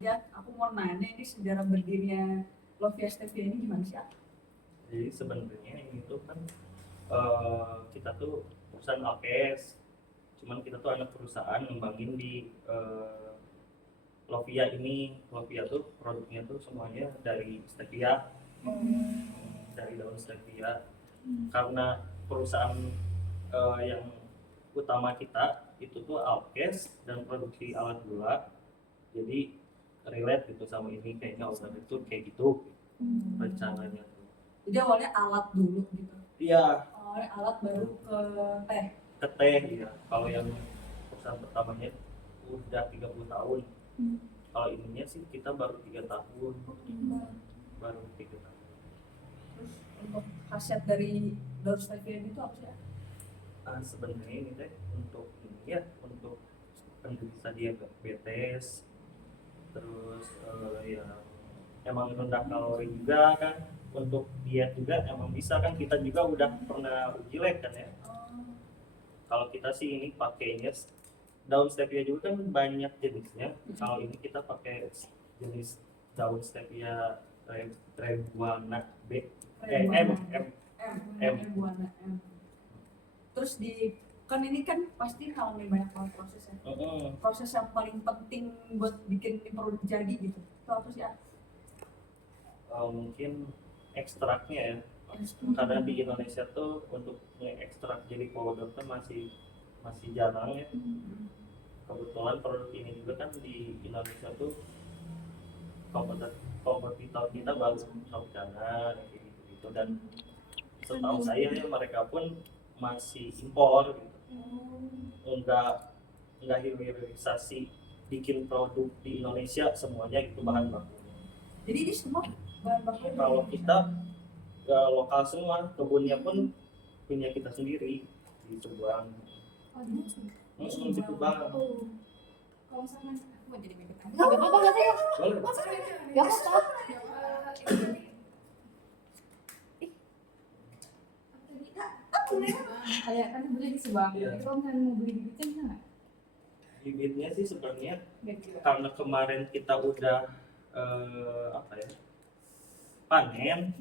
Ya, aku mau nanya ini sejarah berdirinya Lovia Stevia ini gimana sih? Jadi sebenarnya ini tuh kan kita tuh perusahaan APS, cuman kita tuh anak perusahaan ngembangin di Lovia ini. Lovia tuh produknya tuh semuanya dari stevia, dari daun stevia. Karena perusahaan yang utama kita itu tuh APS dan produksi alat gula, jadi relate gitu sama ini, kayaknya usaha itu kayak gitu rencananya tuh. Jadi awalnya alat dulu gitu. Iya, Awalnya alat baru ke teh. ke teh ya. Kalau yang perusahaan pertamanya udah 30 tahun. Kalau ininya sih kita baru 3 tahun. Baru 3 tahun. Terus untuk khasiat dari daun stevia itu apa sih? Sebenarnya ini teh untuk ini ya, untuk penderita diabetes, terus ya emang rendah kalori juga kan. Untuk diet juga emang bisa kan, kita juga udah pernah uji lab kan ya. Kalau kita sih ini pakainya daun stevia juga kan banyak jenisnya. Kalau ini kita pakai jenis daun stevia Trebuana B, M. Buana M. Terus kan ini kan pasti ngalamin banyak banget proses ya. Proses yang paling penting buat bikin ini produk jadi gitu. Itu apa sih? Mungkin ekstraknya ya. Karena di Indonesia tuh untuk ekstrak jadi powder tuh masih jarang ya. Kebetulan produk ini juga kan di Indonesia tuh kompetitor kita baru Tropicana kayak gitu, dan setahu saya ya mereka pun masih impor gitu. Enggak hilirisasi bikin produk di Indonesia semuanya gitu bahan bakunya. Jadi ini semua bahan bakunya Kalau kita lokal semua, kebunnya pun punya kita sendiri di Subang. Di Subang. Kalau misalkan aku mau jadi bebek Nggak apa-apa, nggak apa-apa. Boleh. Nggak apa-apa. Kayak kan beli di Subang. Iya. Kalau misalnya mau beli bibitnya bisa nggak? Bibitnya sih sebenarnya karena kemarin kita udah panen,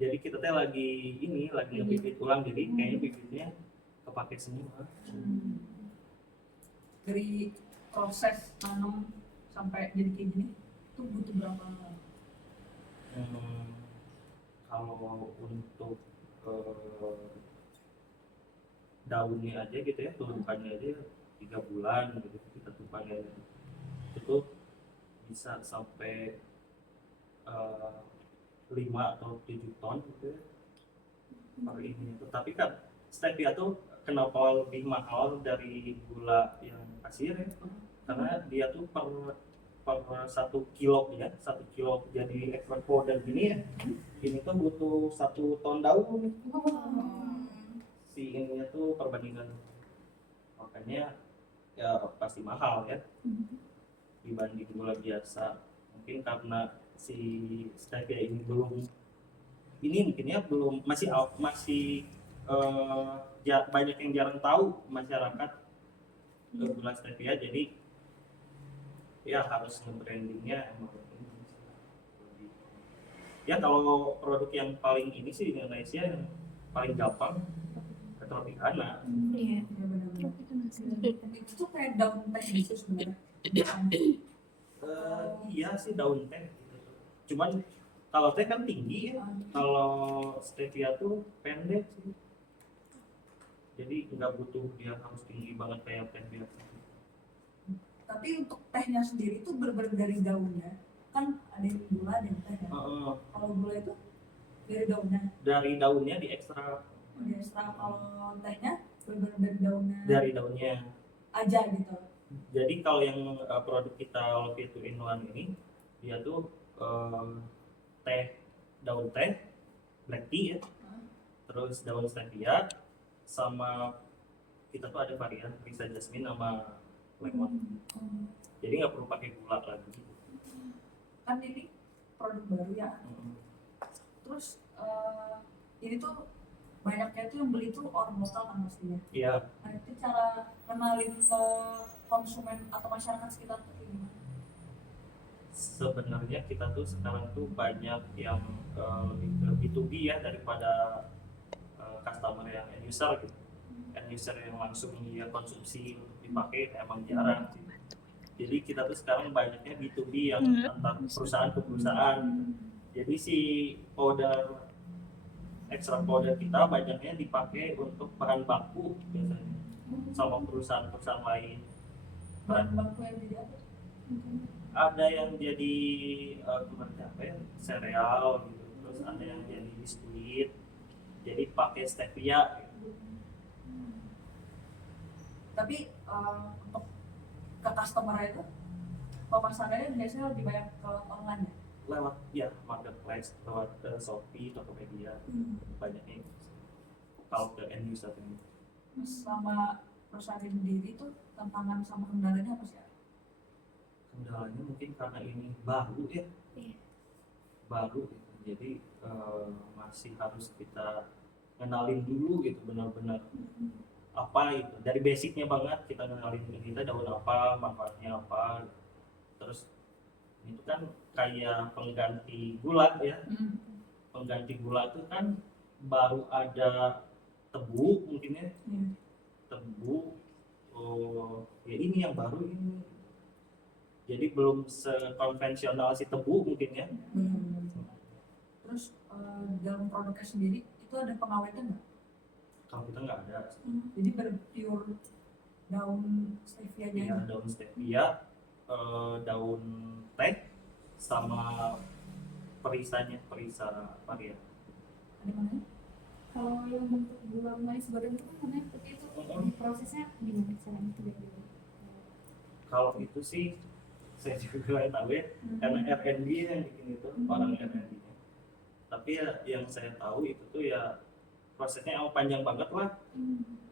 jadi kita teh lagi ngebibit ulang, jadi kayaknya bibitnya kepake semua. Dari proses tanam sampai jadi kayak gini itu butuh berapa lama? Kalau untuk daunnya aja gitu ya, tumbukannya aja 3 bulan gitu kita tuh panen. Itu bisa sampai 5 atau 7 ton gitu ya per ini. Tapi kan stevia tuh kenapa lebih mahal dari gula yang pasir ya? Karena dia tuh per 1 kilo ya, 1 kilo jadi ekstrak powder gini ya, ini tuh butuh 1 ton daun. Si ininya tuh perbandingan, makanya ya pasti mahal ya dibanding gula biasa. Mungkin karena si stevia ini masih banyak yang jarang tahu masyarakat gula stevia, jadi ya harus nge-brandingnya emang lebih. Ya kalau produk yang paling ini sih di Indonesia yang paling gampang Tropicana. Iya. Itu tuh kayak daun teh gitu sebenarnya. Iya sih daun teh gitu. Cuman kalau teh kan tinggi ya, kalau stevia tuh pendek sih. Jadi nggak butuh dia harus tinggi banget kayak teh biasa. Tapi untuk tehnya sendiri itu bener-bener dari daunnya. Kan ada yang gula, ada yang teh ya. Kalau gula itu dari daunnya. Dari daunnya diekstrak. Kalau tehnya bener-bener dari daunnya. Dari daunnya aja gitu. Jadi kalau yang produk kita Lovia 2-in-1 ini, dia tuh daun teh, black tea ya, terus daun stevia, sama kita tuh ada varian bisa jasmine sama lemon. Jadi nggak perlu pakai gula lagi. Kan ini produk baru ya. Terus ini tuh banyaknya tuh yang beli tuh orang lokal kan pastinya. Iya. Nah itu cara kenalin ke konsumen atau masyarakat sekitar tuh gimana? sebenarnya kita tuh sekarang tuh banyak yang lebih ke B2B ya daripada customer yang end user gitu. End user yang langsung dia konsumsi untuk dipakai emang jarang sih. Jadi kita tuh sekarang banyaknya B2B yang antar perusahaan ke perusahaan gitu. Jadi si powder extra powder kita banyaknya dipakai untuk bahan baku biasanya sama perusahaan-perusahaan lain. bahan baku yang jadi apa? Ada yang jadi kemarin apa ya, sereal gitu, terus ada yang jadi biskuit, jadi pakai stevia gitu. Tapi untuk ke customer itu pemasarannya biasanya lebih banyak ke online ya? Lewat ya marketplace, lewat Shopee, Tokopedia, banyaknya itu. Kalau ke end user ini Terus sama perusahaan sendiri tuh tantangan sama kendalanya apa sih? kendalanya mungkin karena ini baru ya, Iya. baru gitu. Jadi masih harus kita kenalin dulu gitu benar-benar apa itu dari basicnya banget, kita kenalin kita daun apa, manfaatnya apa, terus itu kan kayak pengganti gula ya. Pengganti gula itu kan baru ada tebu mungkin ya, tebu, ya ini yang baru ini, jadi belum sekonvensional si tebu mungkin ya. Terus dalam produknya sendiri itu ada pengawetan nggak? Kalau kita nggak ada, Jadi pure daun stevia-nya ya aja. daun stevia, daun teh sama perisanya, perisa varia. Ada mana? Kalau yang bentuk gula manis goreng itu kan namanya putih itu di prosesnya gimana caranya itu dari Kalau itu sih saya juga nggak tahu ya, karena R&D yang bikin itu, orang R&D nya. Tapi ya yang saya tahu itu tuh ya prosesnya emang panjang banget lah,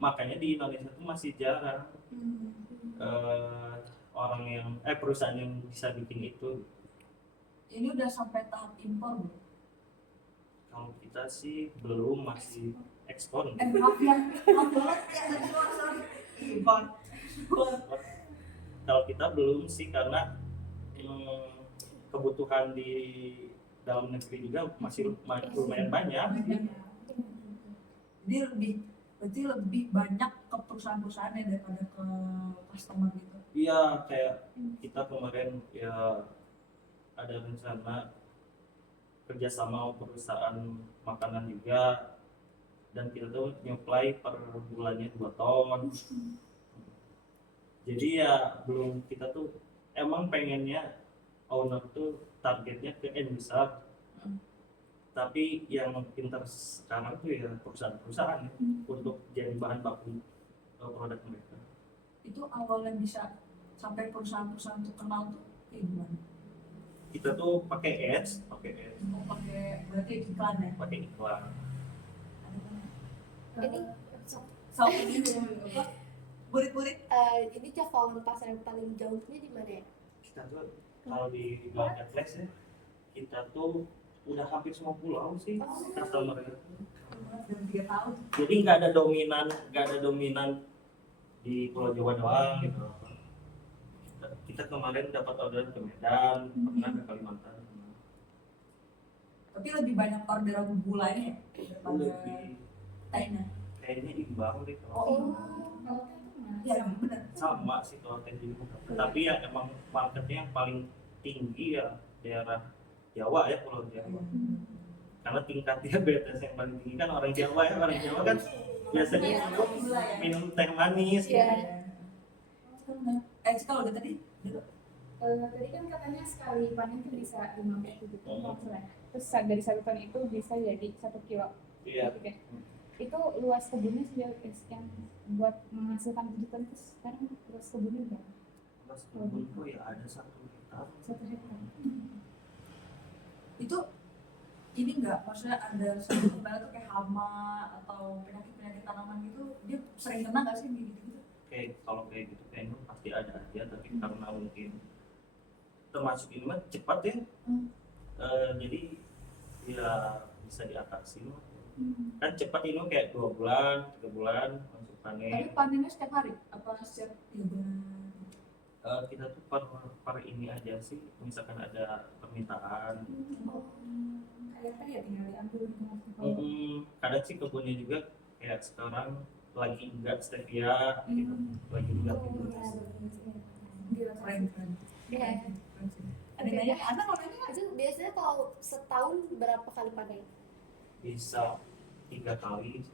makanya di Indonesia tuh masih jarang orang yang perusahaan yang bisa bikin itu. Ini udah sampai tahap impor belum? Kalau kita sih belum, masih ekspor. Maaf ya, maaf banget ya tadi sorry. Impor. Kalau kita belum sih karena kebutuhan di dalam negeri juga masih lumayan banyak. Jadi berarti lebih banyak ke perusahaan-perusahaannya daripada ke customer gitu. Iya, kayak kita kemarin ya ada rencana kerjasama perusahaan makanan juga, dan kita tuh nyuplai per bulannya 2 ton. Jadi ya belum, kita tuh emang pengennya owner tuh targetnya ke end user, tapi yang pintar sekarang tuh ya perusahaan-perusahaan ya, untuk jadi bahan baku produk mereka. Itu awalnya bisa sampai perusahaan-perusahaan itu kenal tuh kayak gimana? Kita tuh pakai ads, Oh, pakai berarti iklan ya? pakai iklan. Ada mana? ini Sama ini apa? Burit-burit. ini jangkauan pasar yang paling jauhnya di mana ya? Kita tuh kalau di marketplace ya, kita tuh udah hampir semua pulau sih customer-nya. Dalam 3 tahun. Jadi nggak ada dominan di Pulau Jawa doang gitu. Kita kemarin dapat orderan ke Medan, pernah ke Kalimantan. Tapi lebih banyak orderan gulanya ya daripada Lebih tehnya. kayaknya imbang deh kalau Kalau itu mana? Iya benar. sama sih kalau teh juga. Tapi ya emang marketnya yang paling tinggi ya daerah Jawa ya, Pulau Jawa. Karena tingkat diabetes yang paling tinggi kan orang Jawa ya, orang Jawa kan biasanya minum teh manis. Iya. Kalau udah tadi Tadi kan katanya sekali panen tuh bisa 5-7 ton maksudnya. Terus dari 1 ton itu bisa jadi 1 kilo. Iya. Oke. Itu luas kebunnya sejauh yang buat menghasilkan 7 ton itu sekarang luas kebunnya berapa? Mas kebun tuh ya ada 1 hektar. 1 hektar. itu ini enggak, maksudnya ada satu kendala tuh kayak hama atau penyakit tanaman gitu, dia sering kena nggak sih gitu? Kalau kayak gitu kayaknya pasti ada aja, tapi karena mungkin termasuk ini mah cepat ya. Jadi ya bisa diatasi mah. Kan cepat ini kayak 2 bulan, 3 bulan masuk Tapi panen. panennya setiap hari apa setiap 3 bulan? Kita tuh per ini aja sih, misalkan ada permintaan. Kayak apa ya, tinggal diambil gitu. Kadang sih kebunnya juga kayak sekarang lagi enggak stevia gitu, lagi enggak gitu. Keren. Iya. Ada yang nanya, Ana mau nanya nggak? Itu biasanya kalau setahun berapa kali panen? Bisa 3 kali.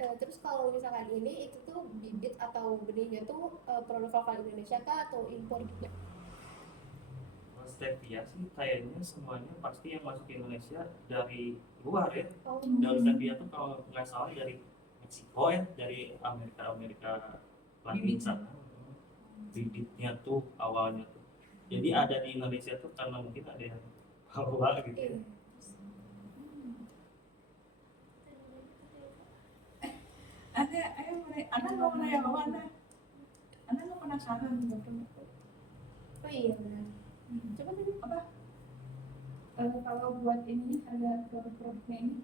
Terus kalau misalkan ini itu tuh bibit atau benihnya tuh produk lokal Indonesia kah atau impor juga? Kalau stevia sih kayaknya semuanya pasti yang masuk ke Indonesia dari luar ya. Oh, Dari stevia tuh kalau nggak salah dari Meksiko ya, dari Amerika Latin sana. Bibitnya tuh awalnya tuh. Jadi ada di Indonesia tuh karena mungkin ada yang bawa gitu ya. iya. Ada, ayo mulai. Ana mau nanya apa Ana? Ana mau penasaran gitu. Oh iya benar. Coba tadi Apa? kalau buat ini harga produk-produknya ini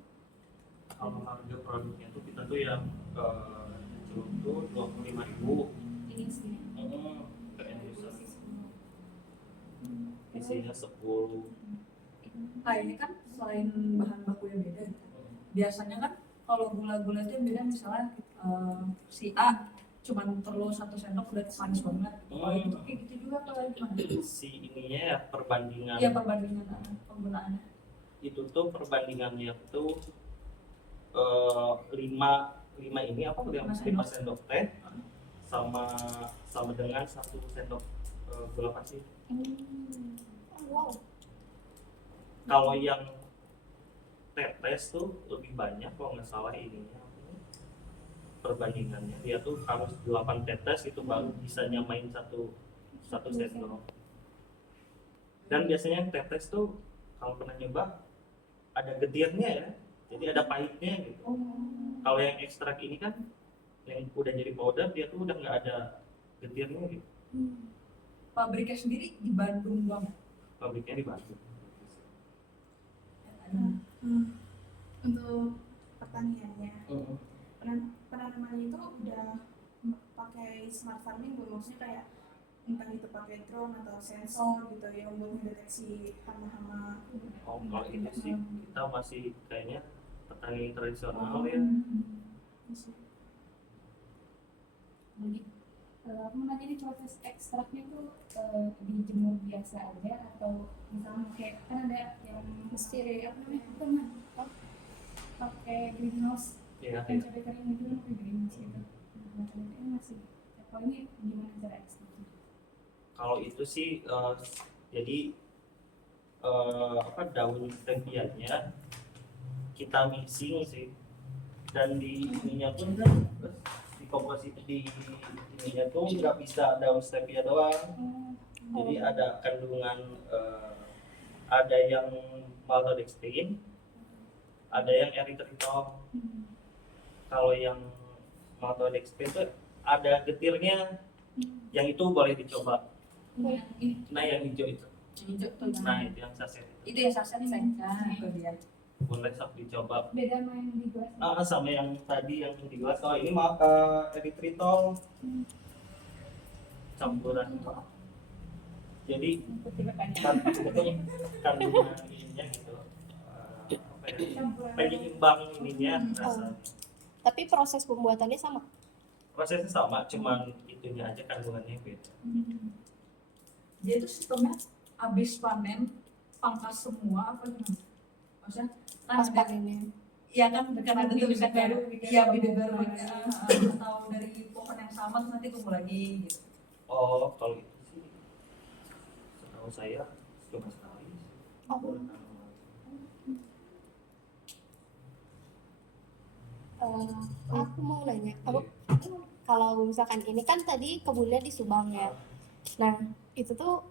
Kalau harga produknya tuh kita tuh yang celuk tuh 25.000. ini sih. Ke Indonesia isinya 10. Nah ini kan selain bahan bakunya beda gitu. Biasanya kan kalau gula-gula itu beda, misalnya si A cuman perlu 1 sendok udah manis banget. Kalau itu kayak gitu juga kalau gimana? Si ininya ya perbandingan Iya, perbandingan penggunaannya. itu tuh perbandingannya tuh 5 ini apa udah 5 sendok teh sama dengan 1 sendok gula pasir. Oh, wow. Kalau yang tetes tuh lebih banyak kalau nggak salah ininya perbandingannya, dia tuh harus 8 tetes itu baru bisa nyamain satu sendok. Dan biasanya yang tetes tuh kalau pernah nyoba ada getirnya ya, jadi ada pahitnya gitu. Kalau yang ekstrak ini kan yang udah jadi powder dia tuh udah nggak ada getirnya gitu. Pabriknya sendiri di Bandung doang. Pabriknya di Bandung. Untuk pertaniannya penanaman itu udah pakai smart farming belum, maksudnya kayak entah itu pakai drone atau sensor gitu yang untuk mendeteksi hama-hama. Oh, kalau itu sih kita masih kayaknya petani tradisional ya. Jadi aku mau nanya ini proses ekstraknya tuh dijemur biasa aja atau misalnya kayak kan ada yang mesti apa namanya bukan mah pakai greenhouse Iya, yang cabai kering itu kan pakai greenhouse gitu. Nah, ini masih kalau ini gimana cara ekstraknya? kalau itu sih jadi apa daun stevianya kita mixing sih, dan di ininya pun kan di komposisi di ininya tuh nggak bisa daun stevia doang, jadi ada kandungan ada yang maltodextrin, ada yang erythritol. Kalau yang maltodextrin itu ada getirnya, yang itu boleh dicoba. Ini Nah yang hijau itu, hijau tuh. nah itu yang saset itu Itu ya saset saya. Nah, itu dia. boleh sok dicoba. Beda sama yang di gelas. Sama yang tadi yang di gelas. Oh ini erythritol campuran. Jadi kandungan ininya gitu, apa ya, penyeimbang ininya rasanya. Tapi proses pembuatannya sama. Prosesnya sama, cuman itunya aja kandungannya beda. Dia itu sistemnya habis panen pangkas semua apa gimana? Maksudnya kan Pas ada, panennya. iya kan ada Bibit tulisan baru, baru, bibit iya baru. bibit baru atau dari pohon yang sama terus nanti tumbuh lagi gitu. Oh kalau itu sih setahu saya cuma sekali. Oh. Aku mau nanya, kalau misalkan ini kan tadi kebunnya di Subang ya. Nah, itu tuh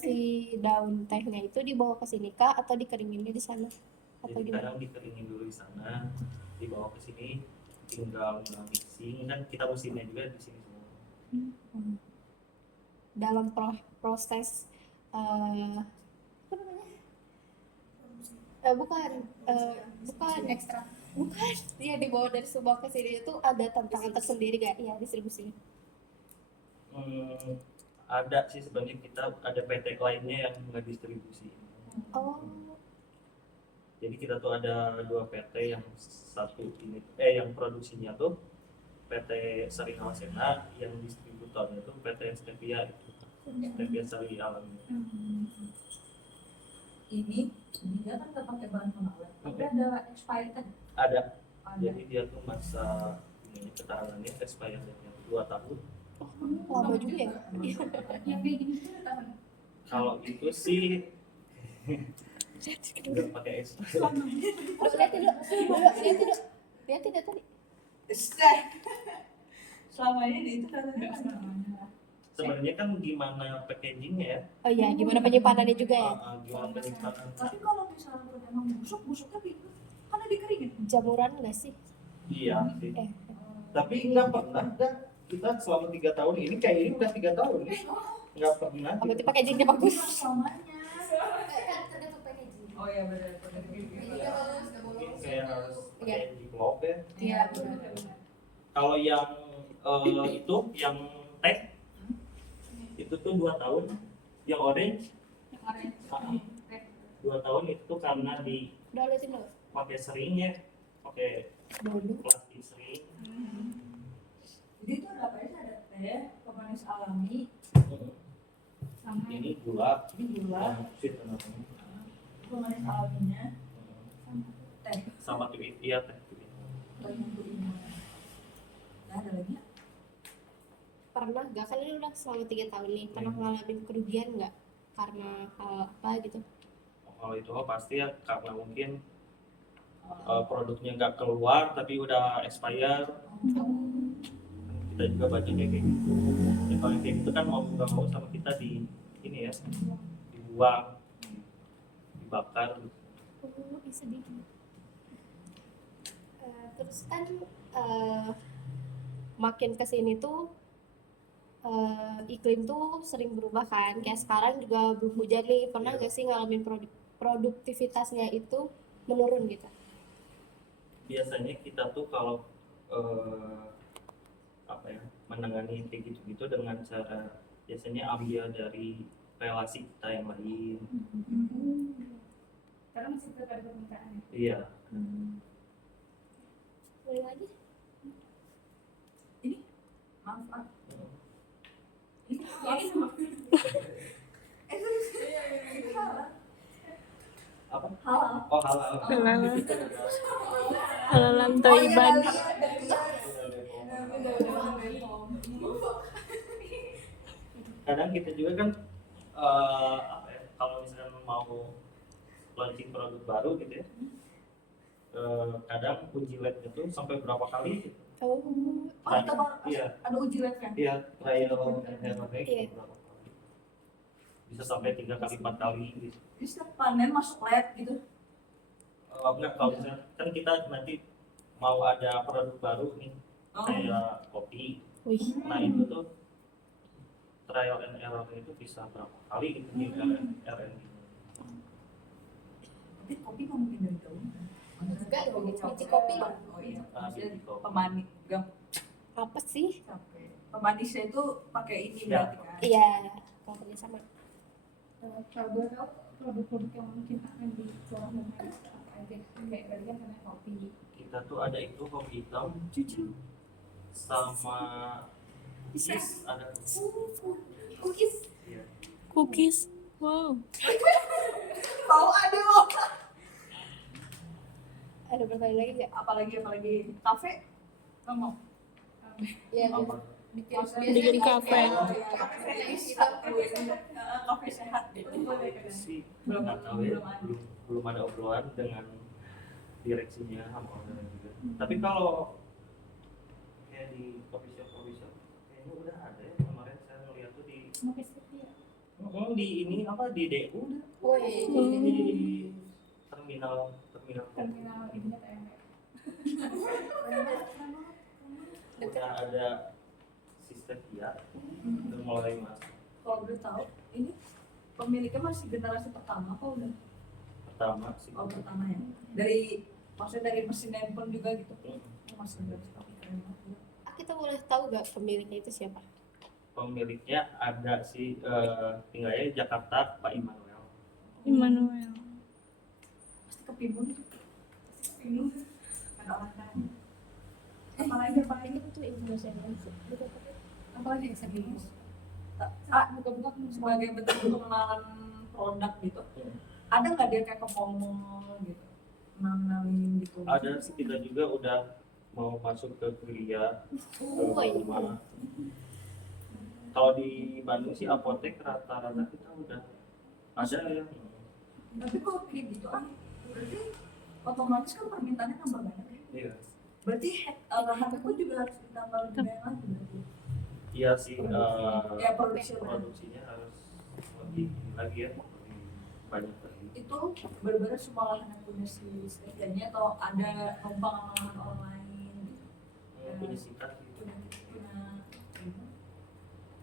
si daun tehnya itu dibawa ke sini kah atau dikeringinnya di sana? Atau Jadi gimana? kadang dikeringin dulu di sana, dibawa ke sini, tinggal mixing, dan kita musimnya juga di sini semua. Dalam proses apa namanya? Bukan Ekstra. bukan dia dibawa dari Subang ke sini itu ada tantangan tersendiri gak? Iya, distribusinya. Ada sih sebenarnya, kita ada PT lainnya yang nggak distribusi. Oh, Jadi kita tuh ada 2 PT, yang satu ini yang produksinya tuh PT Sari Halasena, yang distributornya tuh PT Stevia itu. Stevia Sari Alam. Ini dia kan nggak pakai bahan pengawet, tapi ada expired kan? Ada. Ada. Jadi dia tuh masa ini ketahanannya expirednya 2 tahun. lama juga ya. Yang kayak gini tuh udah tahan. Kalau itu sih udah pakai expired. Lihat tidak tadi. Selama ini itu katanya kan Sebenarnya kan gimana packagingnya ya? Oh iya, gimana penyimpanannya juga ya? Gimana penyimpanan? tapi kalau misalnya udah emang busuknya gitu karena dikeringin. Jamuran nggak sih? Iya sih. Eh, Tapi nggak pernah dah kita selama 3 tahun ini, kayak ini udah 3 tahun nih, nggak pernah. oh, berarti packagingnya bagus. Samanya. Kan tergantung packaging. Oh iya benar. Packagingnya bagus, nggak bolong. Mungkin kayak harus Iya. pakai ziplock ya. Iya, benar. Kalau yang itu yang teh itu tuh 2 tahun, yang orange Yang orange. 2 tahun itu tuh karena Udah liatin dulu. pakai seringnya, pakai Dulu. plastik sering. Jadi itu ada apa aja, ada teh, pemanis alami, Sama Ini gula, ini gula, sweet namanya. pemanis alaminya, teh, Sama tuh iya teh. banyak ini. Nah, ada lagi nggak? Pernah nggak? Kan ini udah selama 3 tahun nih. Pernah ngalamin kerugian nggak? Karena hal apa gitu? Kalau itu pasti ya, karena mungkin produknya nggak keluar tapi udah expire. Kita juga baca kayak gitu. Ya kalau kayak gitu kan mau nggak mau sama kita di ini ya, dibuang, dibakar. Oh, sedih. Terus kan makin kesini tuh iklim tuh sering berubah kan. Kayak sekarang juga belum hujan nih. Pernah nggak sih ngalamin produktivitasnya itu menurun gitu? Biasanya kita tuh kalau apa ya, menangani kayak gitu-gitu dengan cara biasanya ambil dari relasi kita yang lain. karena masih tetap ada permintaan. Iya. Boleh lagi? Maaf, Pak. Hmm. Ini salah. Apa? Halal. Oh halal. Halal. Halalan toiban. Kadang kita juga kan apa ya, kalau misalkan mau launching produk baru gitu ya, kadang uji labnya tuh sampai berapa kali gitu. Oh, Oh, itu baru Iya, ada uji lab kan? iya, trial and error-nya Iya. gitu berapa kali. Bisa sampai 3 kali 4 kali gitu. Jadi setiap panen masuk lab gitu. Enggak, kalau misalkan kan kita nanti mau ada produk baru nih, Oh. kayak kopi. wih. Nah itu tuh trial and error itu bisa berapa kali gitu di R&D. Tapi kopi nggak mungkin dari daun kan? Enggak dong, Biji kopi. Oh iya, Ah, maksudnya biji kopi. pemanis, gam Apa sih? capek. Pemanisnya itu pakai ini Ya. berarti kan? Iya, kalau sama. Kalau gue tahu produk-produk yang mungkin akan dijual dengan apa aja, kayak tadi kan karena kopi. Kita tuh ada itu kopi hitam Cucu. sama cookies, ada Cookies. iya. Cookies. Wow. Tahu ada loh. Ada pertanyaan lagi nggak? Apalagi kafe? Nggak mau. Iya, Apa? Bikin kafe. Kafe sehat gitu. Sih Belum- nggak tahu ya, belum ada. belum ada obrolan dengan direksinya sama owner juga. Tapi kalau kayak di coffee shop kayaknya udah ada ya, kemarin saya ngeliat tuh di Smoky City ya. di ini apa di DU udah Woi, di terminal Terminal ini TMB. udah ada sistem ya, udah mulai masuk. Kalau boleh tahu, ini pemiliknya masih generasi pertama apa udah? Pertama sih. Oh pertama ya. Maksudnya dari mesin handphone juga gitu. Masih generasi pertama. Keren banget. kita boleh tahu nggak pemiliknya itu siapa? pemiliknya ada si tinggalnya di Jakarta, Pak Immanuel. Immanuel. Pasti kepimbun. Ada orang kan. Apalagi itu Indonesia apalagi eksekutif. Buka-buka sebagai bentuk pengenalan produk gitu. Ada nggak dia kayak ke mall gitu, kenalin gitu? Ada sih, kita juga udah mau masuk ke kuliah. Rumah. Kalau di Bandung sih apotek rata-rata kita udah ada ya. Tapi kalau kayak gitu berarti otomatis kan permintaannya nambah banyak ya. Iya. Berarti harga pun juga harus ditambah lebih banyak lagi berarti. Iya sih, Ya produksinya harus lebih lagi ya, lebih banyak lagi. itu benar-benar semua lahan yang punya si Stevianya atau ada numpang sama lahan orang lain gitu. Punya sikat gitu. punya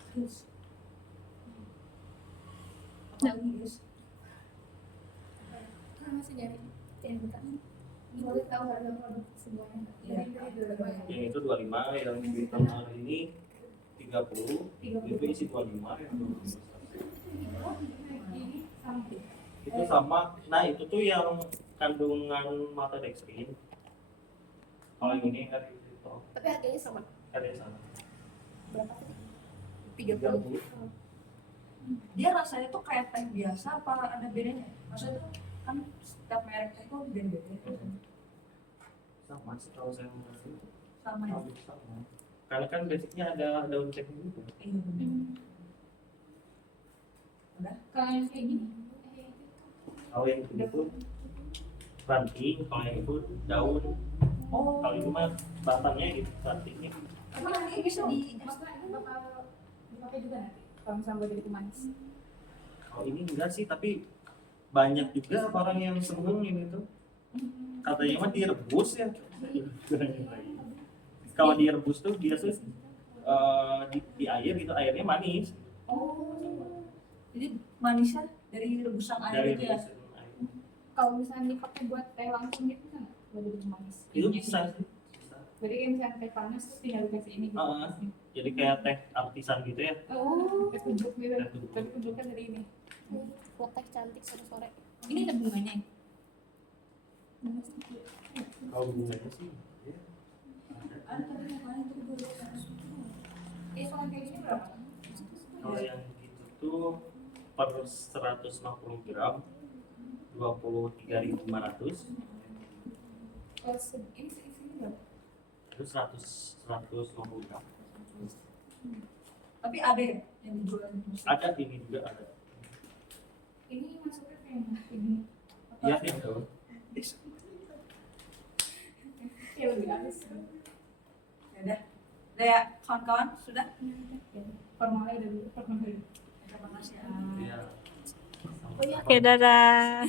terus apalagi guys? Kan masih nyari yang bentar. Boleh tahu harga produk semuanya? Iya. Yang itu 25, yang di tengah ini 30, itu isi 25 yang 25. Ini sama. Itu sama. Nah itu tuh yang kandungan maltodextrin. Kalau yang ini kan itu tapi harganya sama ada sama. berapa tadi? 30. Dia rasanya tuh kayak teh biasa apa ada bedanya? Maksudnya tuh kan setiap merek teh tuh beda-beda Sama sih kalau saya merasa sama ya. sama. Karena kan basicnya ada daun teh juga. Iya benar. Kalau yang kayak gini, Kalau yang itu ranting, kalau yang itu daun. Oh, Kalau itu mah batangnya gitu, rantingnya. emang ini bisa di maksudnya ini bakal dipakai juga nanti kalau misalnya buat jadi pemanis. Kalau ini enggak sih, tapi banyak juga orang yang seneng ini tuh. Katanya mah direbus ya. Kalau direbus tuh biasa di air gitu, airnya manis. Oh, jadi manisnya dari rebusan air Dari itu ya? rebusan air. Kalau misalnya dipakai buat teh langsung gitu kan buat jadi pemanis. Itu bisa sih. Bisa. Jadi kayak misalnya teh panas terus tinggal dikasih ini gitu. Jadi kayak teh artisan gitu ya. Oh, teh tubruk gitu. Teh tubruk. Tapi tubruknya dari ini. buat teh cantik sore-sore Ini ada bunganya. Kalau bunganya sih, ya. Ada tapi yang lain tuh dulu. Ini kalau kayak gini berapa? Kalau yang gitu tuh per 150 gram 23.500. Kalau ini sini berapa? Itu 150 gram. Tapi ada ya yang dijual di musik? Ada ini juga ada. Ini masuknya kayak mana? Ini. Iya ya tuh. Ya lebih halus. Ya udah. Udah ya kawan-kawan sudah. Formalnya udah dulu. Terima kasih ya. Iya. oh iya Oke, dadah.